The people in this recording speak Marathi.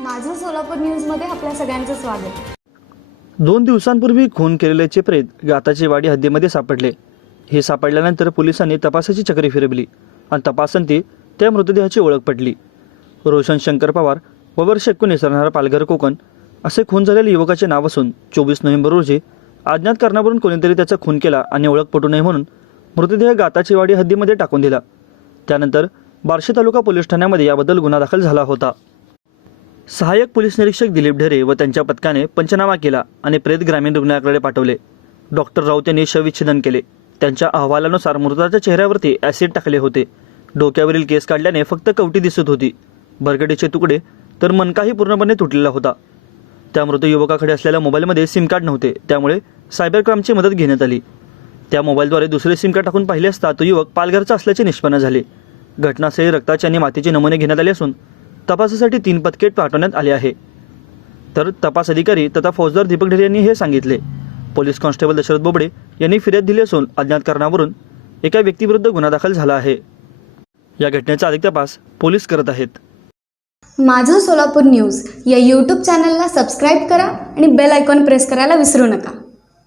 माझं सोलापूर न्यूजमध्ये आपल्या सगळ्यांचं स्वागत. दोन दिवसांपूर्वी खून केलेले प्रेत गाताची वाडी हद्दीमध्ये सापडले. हे सापडल्यानंतर पोलिसांनी तपासाची चक्री फिरवली आणि तपासंती त्या मृतदेहाची ओळख पडली रोशन शंकर पवार व वर्ष एकोणीस राहणारा पालघर कोकण असे खून झालेल्या युवकाचे नाव असून चोवीस नोव्हेंबर रोजी अज्ञात कारणावरून कोणीतरी त्याचा खून केला आणि ओळख पटू नये म्हणून मृतदेह गाताची वाडी हद्दीमध्ये टाकून दिला. त्यानंतर बार्शी तालुका पोलीस ठाण्यामध्ये याबद्दल गुन्हा दाखल झाला होता. सहाय्यक पोलीस निरीक्षक दिलीप ढेरे व त्यांच्या पथकाने पंचनामा केला आणि प्रेत ग्रामीण रुग्णालयाकडे पाठवले. डॉक्टर राऊत यांनी शवविच्छेदन केले. त्यांच्या अहवालानुसार मृताच्या चेहऱ्यावरती ॲसिड टाकले होते. डोक्यावरील केस काढल्याने फक्त कवटी दिसत होती. बरगडीचे तुकडे तर मनकाही पूर्णपणे तुटलेला होता. त्या मृत युवकाकडे असलेल्या मोबाईलमध्ये सिम कार्ड नव्हते. त्यामुळे सायबर क्राईमची मदत घेण्यात आली. त्या मोबाईलद्वारे दुसरे सिम कार्ड टाकून पाहिले असता तो युवक पालघरचा असल्याचे निष्पन्न झाले. घटनास्थळी रक्ताचे आणि मातीचे नमुने घेण्यात आले असून तपासासाठी तीन पथके पाठवण्यात आले आहे. तर तपास अधिकारी तथा फौजदार दीपक ढेरे यांनी हे सांगितले. पोलीस कॉन्स्टेबल दशरथ बोबडे यांनी फिर्याद दिली असून अज्ञात कारणावरून एका व्यक्तीविरुद्ध गुन्हा दाखल झाला आहे. या घटनेचा अधिक तपास पोलीस करत आहेत. माझं सोलापूर न्यूज या यूट्यूब चॅनलला सबस्क्राईब करा आणि बेल आयकॉन प्रेस करायला विसरू नका.